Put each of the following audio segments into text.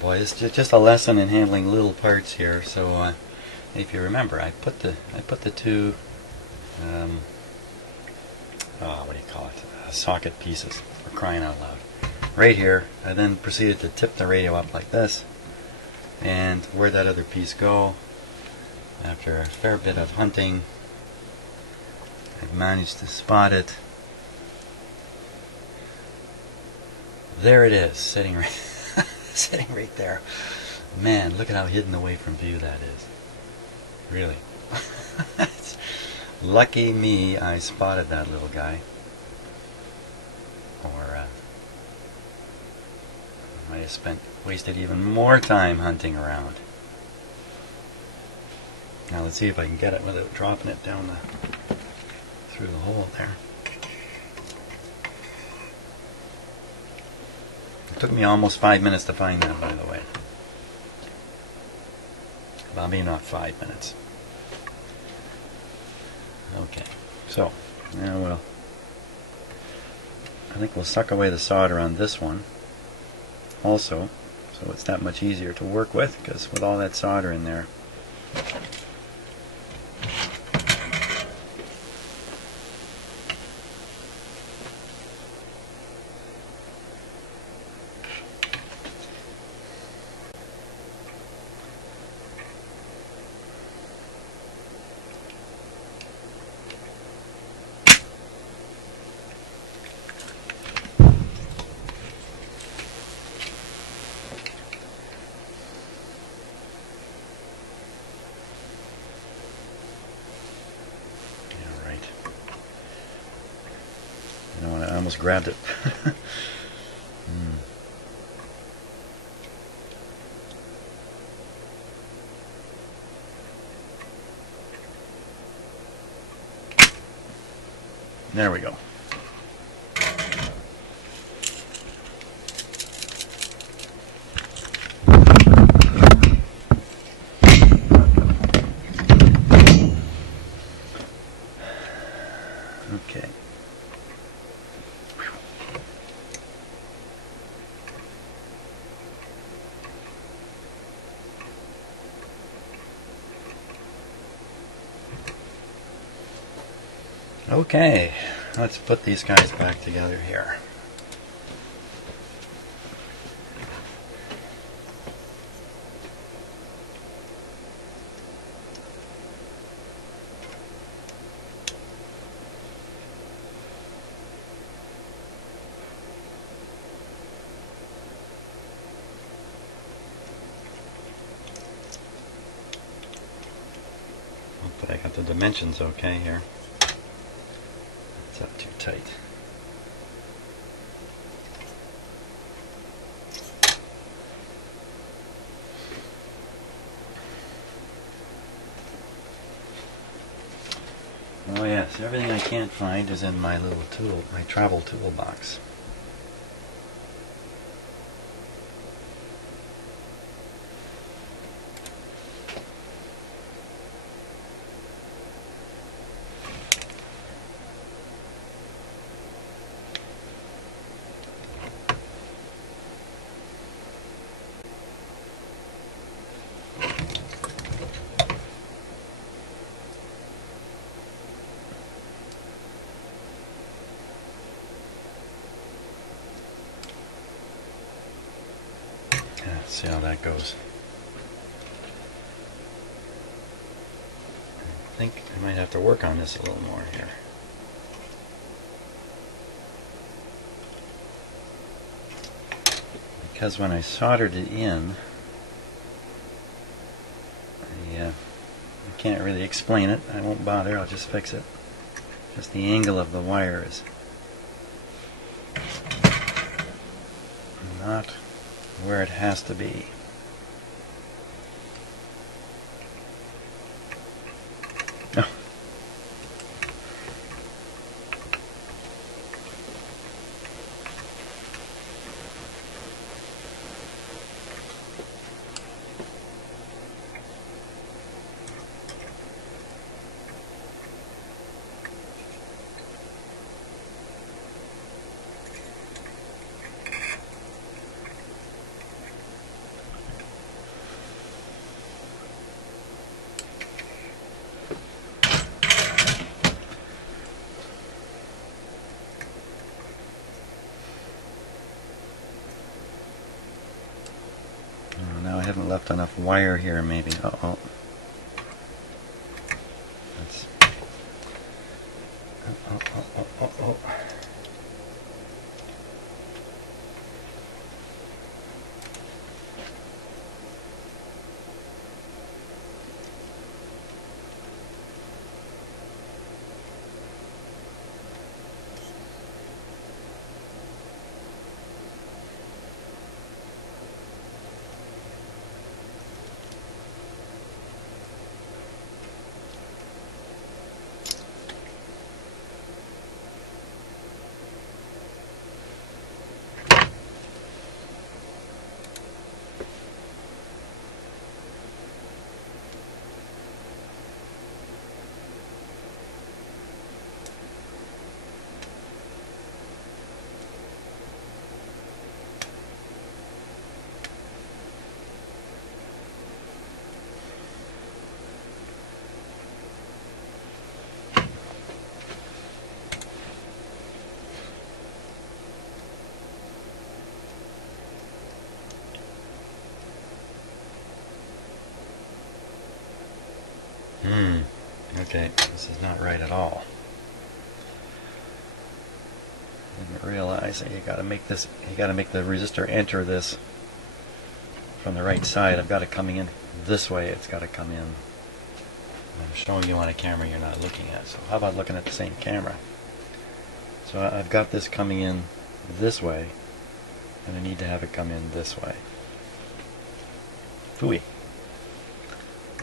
boy, it's just a lesson in handling little parts here. So if you remember, I put the two what do you call it? Socket pieces, for crying out loud, right here. I then proceeded to tip the radio up like this, and where'd that other piece go? After a fair bit of hunting, I've managed to spot it. There it is, sitting right there. Man, look at how hidden away from view that is. Really. Lucky me, I spotted that little guy. Or I might have wasted even more time hunting around. Now let's see if I can get it without dropping it down through the hole there. It took me almost 5 minutes to find that, by the way. Well, maybe not 5 minutes. Okay, so now I think we'll suck away the solder on this one also, so it's that much easier to work with, because with all that solder in there. I almost grabbed it. There we go. Okay. Okay, let's put these guys back together here. Hopefully I got the dimensions okay here. It's not too tight. Oh yes, everything I can't find is in my little tool, my travel toolbox. Let's see how that goes. I think I might have to work on this a little more here. Because when I soldered it in, I can't really explain it. I won't bother, I'll just fix it. Just the angle of the wire is not where it has to be. Oh. haven't left enough wire here, maybe. Uh-oh. That's... Oh. Okay, this is not right at all. Didn't realize that you gotta make the resistor enter this from the right side. I've got it coming in this way. It's got to come in. I'm showing you on a camera you're not looking at. So how about looking at the same camera? So I've got this coming in this way, and I need to have it come in this way. Phooey.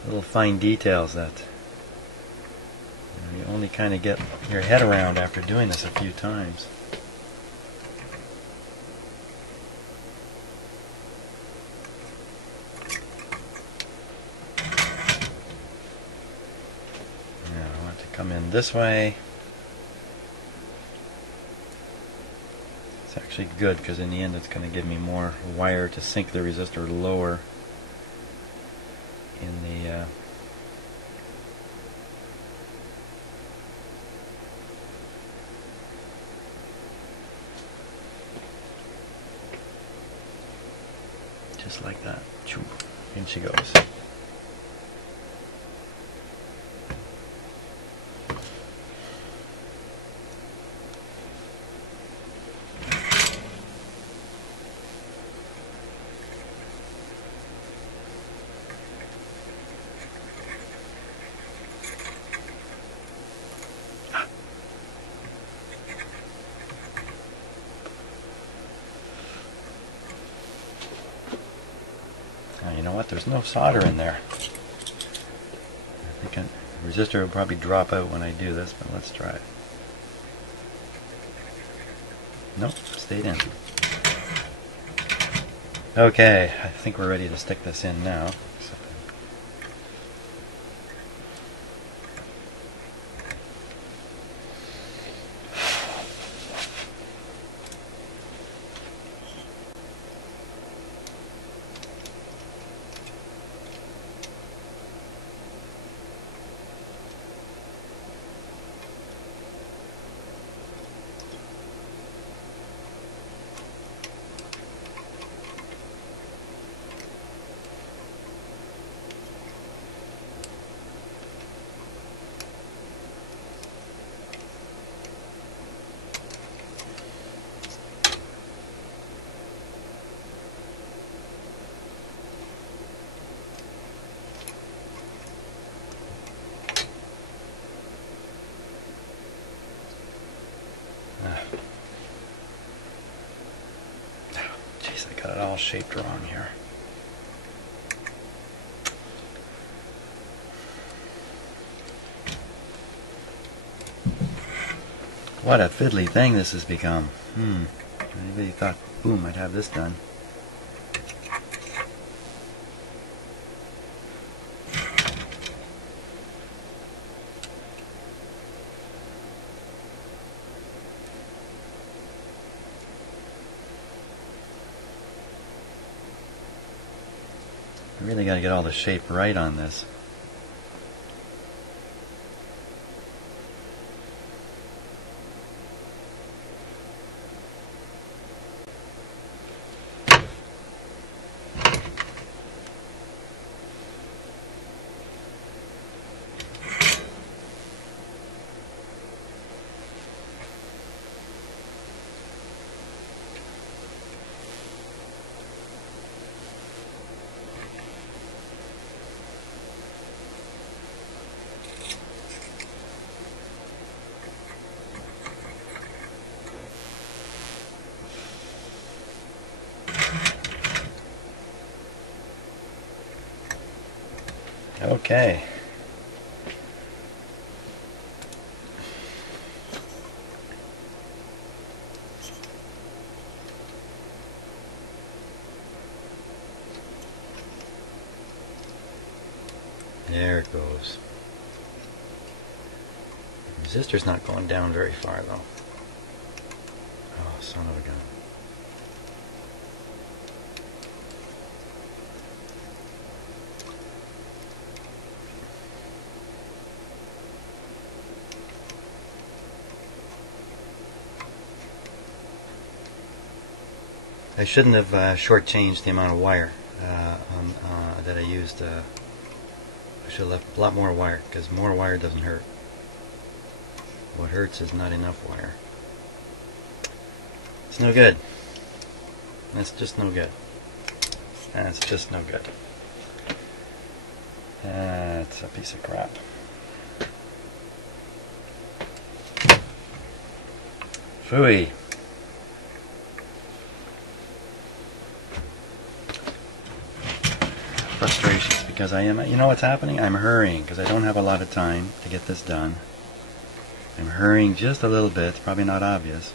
Little fine details that you only kind of get your head around after doing this a few times. Now I want it to come in this way. It's actually good because in the end it's going to give me more wire to sink the resistor lower in the just like that. In she goes. You know what? There's no solder in there. I think the resistor will probably drop out when I do this, but let's try it. Nope, stayed in. Okay, I think we're ready to stick this in now. Jeez, I got it all shaped wrong here. What a fiddly thing this has become. Anybody thought, boom, I'd have this done. I really got to get all the shape right on this. Okay. There it goes. The resistor's not going down very far though. Oh, son of a gun. I shouldn't have shortchanged the amount of wire that I used. I should have left a lot more wire, because more wire doesn't hurt. What hurts is not enough wire. It's no good. That's just no good. That's just no good. That's a piece of crap. Phooey. Frustrations because I am, you know what's happening? I'm hurrying because I don't have a lot of time to get this done. I'm hurrying just a little bit, probably not obvious.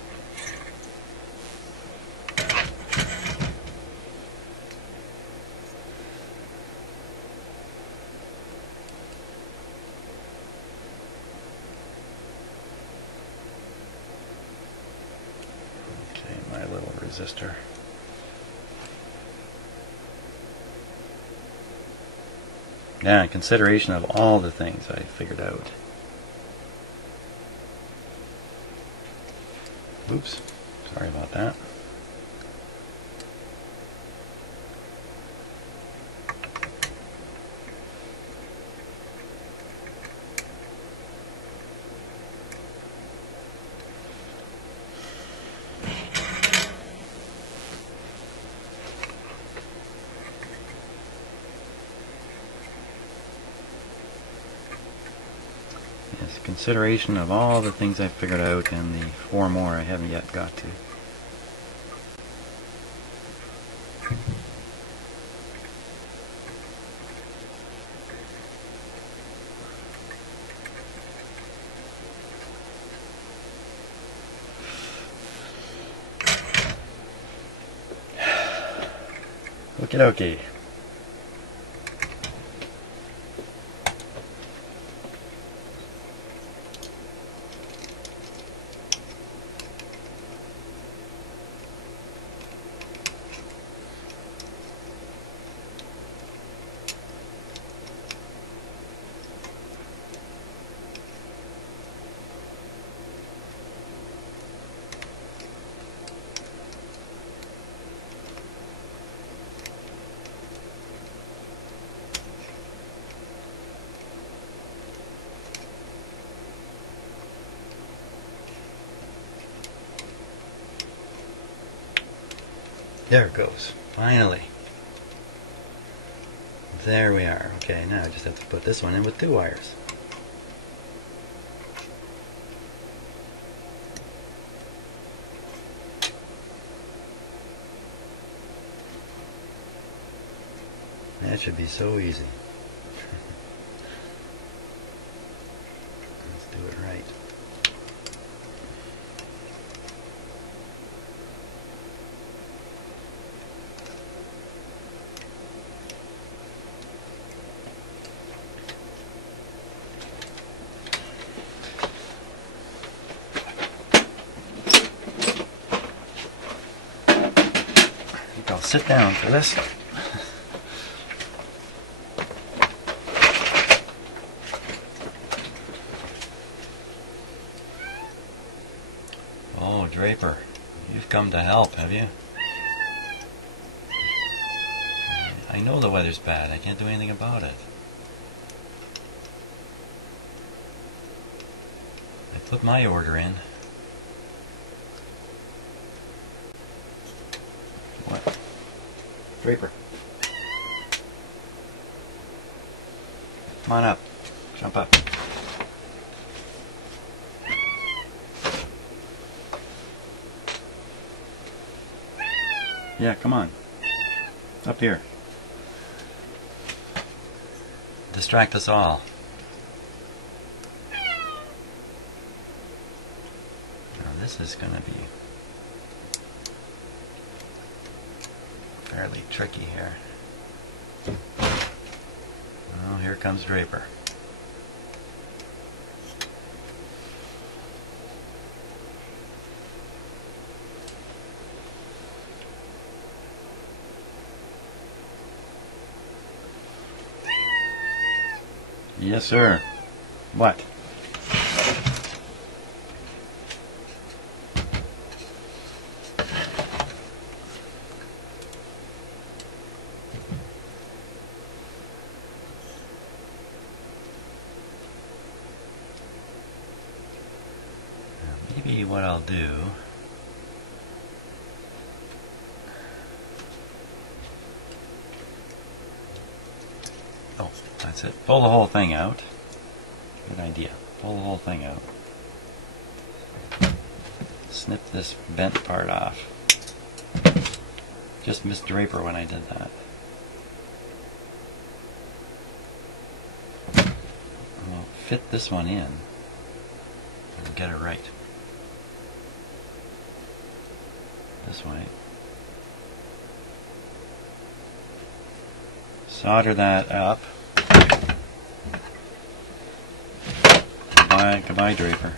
Okay, my little resistor. Yeah, in consideration of all the things I figured out. Oops, sorry about that. Yes, consideration of all the things I figured out and the 4 more I haven't yet got to. Okie dokie. There it goes. Finally. There we are. Okay, now I just have to put this one in with 2 wires. That should be so easy. Let's do it right. I think I'll sit down for this. Oh, Draper, you've come to help, have you? I know the weather's bad. I can't do anything about it. I put my order in. What? Draper. Come on up. Jump up. Yeah, come on. Up here. distract us all. Now this is going to be fairly tricky here. Oh, here comes Draper. Yes, sir. What? Maybe what I'll do, oh, that's it. Pull the whole thing out. Good idea. Pull the whole thing out. Snip this bent part off. Just missed Draper when I did that. I'll fit this one in and get it right. This way. Solder that up. Goodbye, Draper.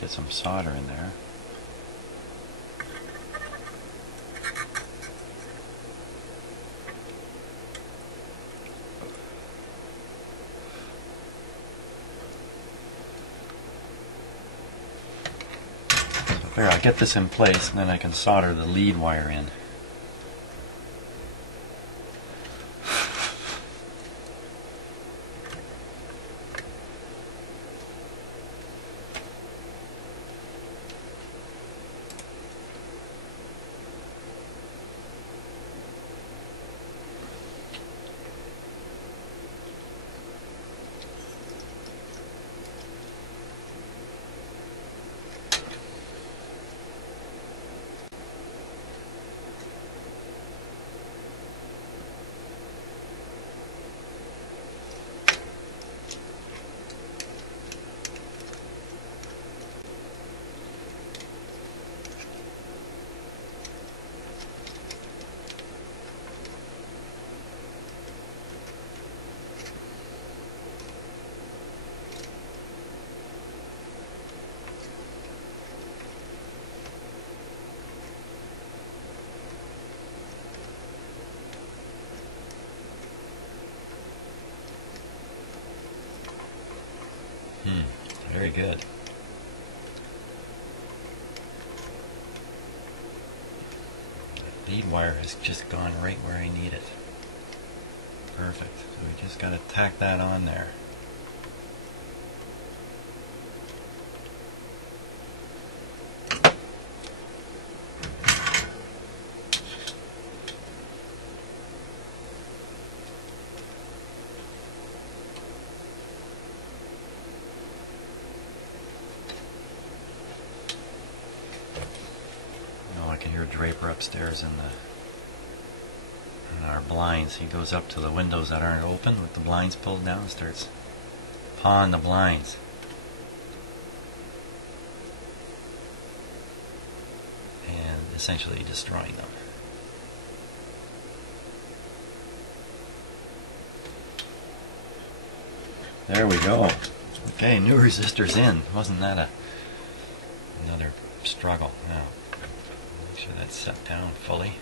Get some solder in there. So there, I'll get this in place and then I can solder the lead wire in. Very good. Lead wire has just gone right where I need it. Perfect. So we just got to tack that on there. I can hear Draper upstairs in our blinds. He goes up to the windows that aren't open with the blinds pulled down and starts pawing the blinds. And essentially destroying them. There we go. Okay, new resistors in. Wasn't that another struggle? Now, make sure that's set down fully.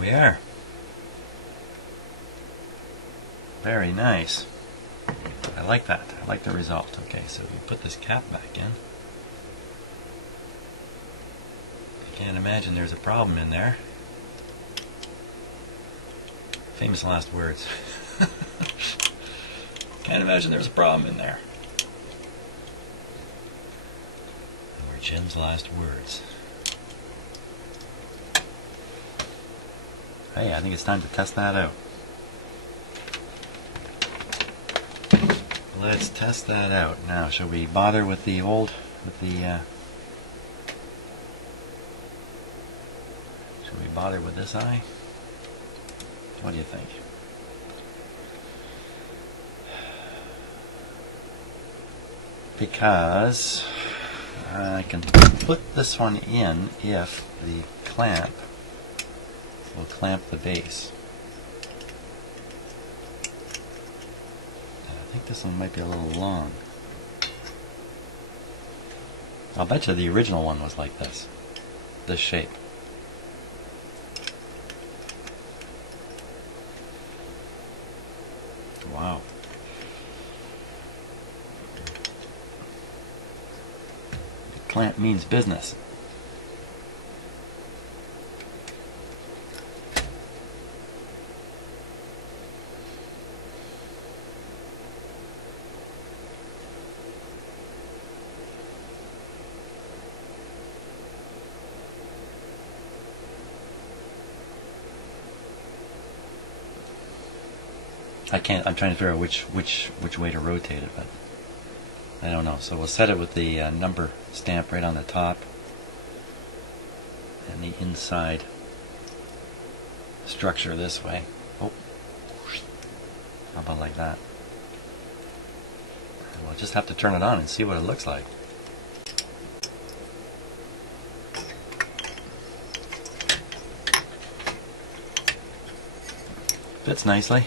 we are. Very nice. I like that. I like the result. Okay, so we put this cap back in. I can't imagine there's a problem in there. Famous last words. Can't imagine there's a problem in there. They were Jim's last words. Hey, I think it's time to test that out. Let's test that out. Now, shall we bother with the old, shall we bother with this eye? What do you think? Because I can put this one in if the clamp will clamp the base. I think this one might be a little long. I'll bet you the original one was like this shape. Wow. The clamp means business. I'm trying to figure out which way to rotate it, but I don't know. So we'll set it with the number stamp right on the top and the inside structure this way. Oh, how about like that? And we'll just have to turn it on and see what it looks like. Fits nicely.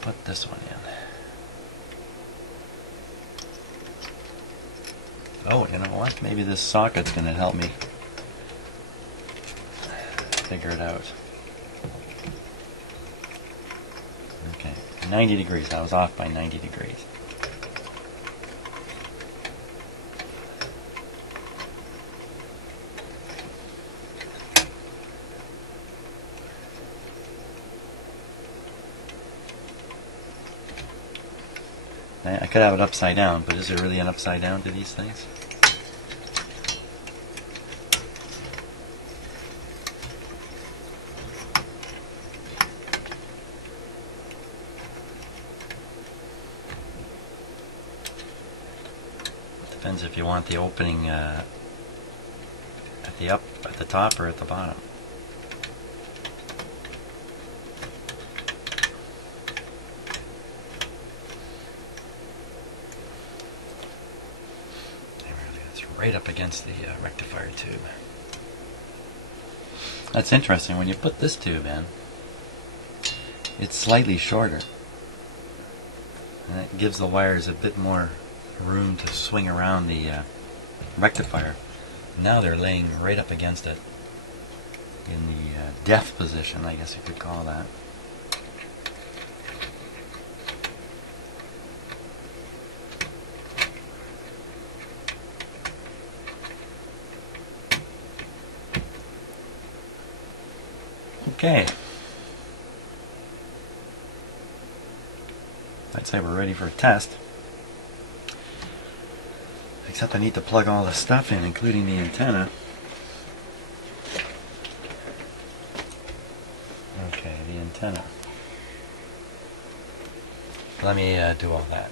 Put this one in. Oh, you know what? Maybe this socket's going to help me figure it out. Okay, 90 degrees. I was off by 90 degrees. I could have it upside down, but is there really an upside down to these things? Depends if you want the opening at the top or at the bottom. Right up against the rectifier tube. That's interesting. When you put this tube in, it's slightly shorter, and it gives the wires a bit more room to swing around the rectifier. Now they're laying right up against it in the death position, I guess you could call that. Okay, I'd say we're ready for a test, except I need to plug all the stuff in, including the antenna. Okay, the antenna. Let me do all that.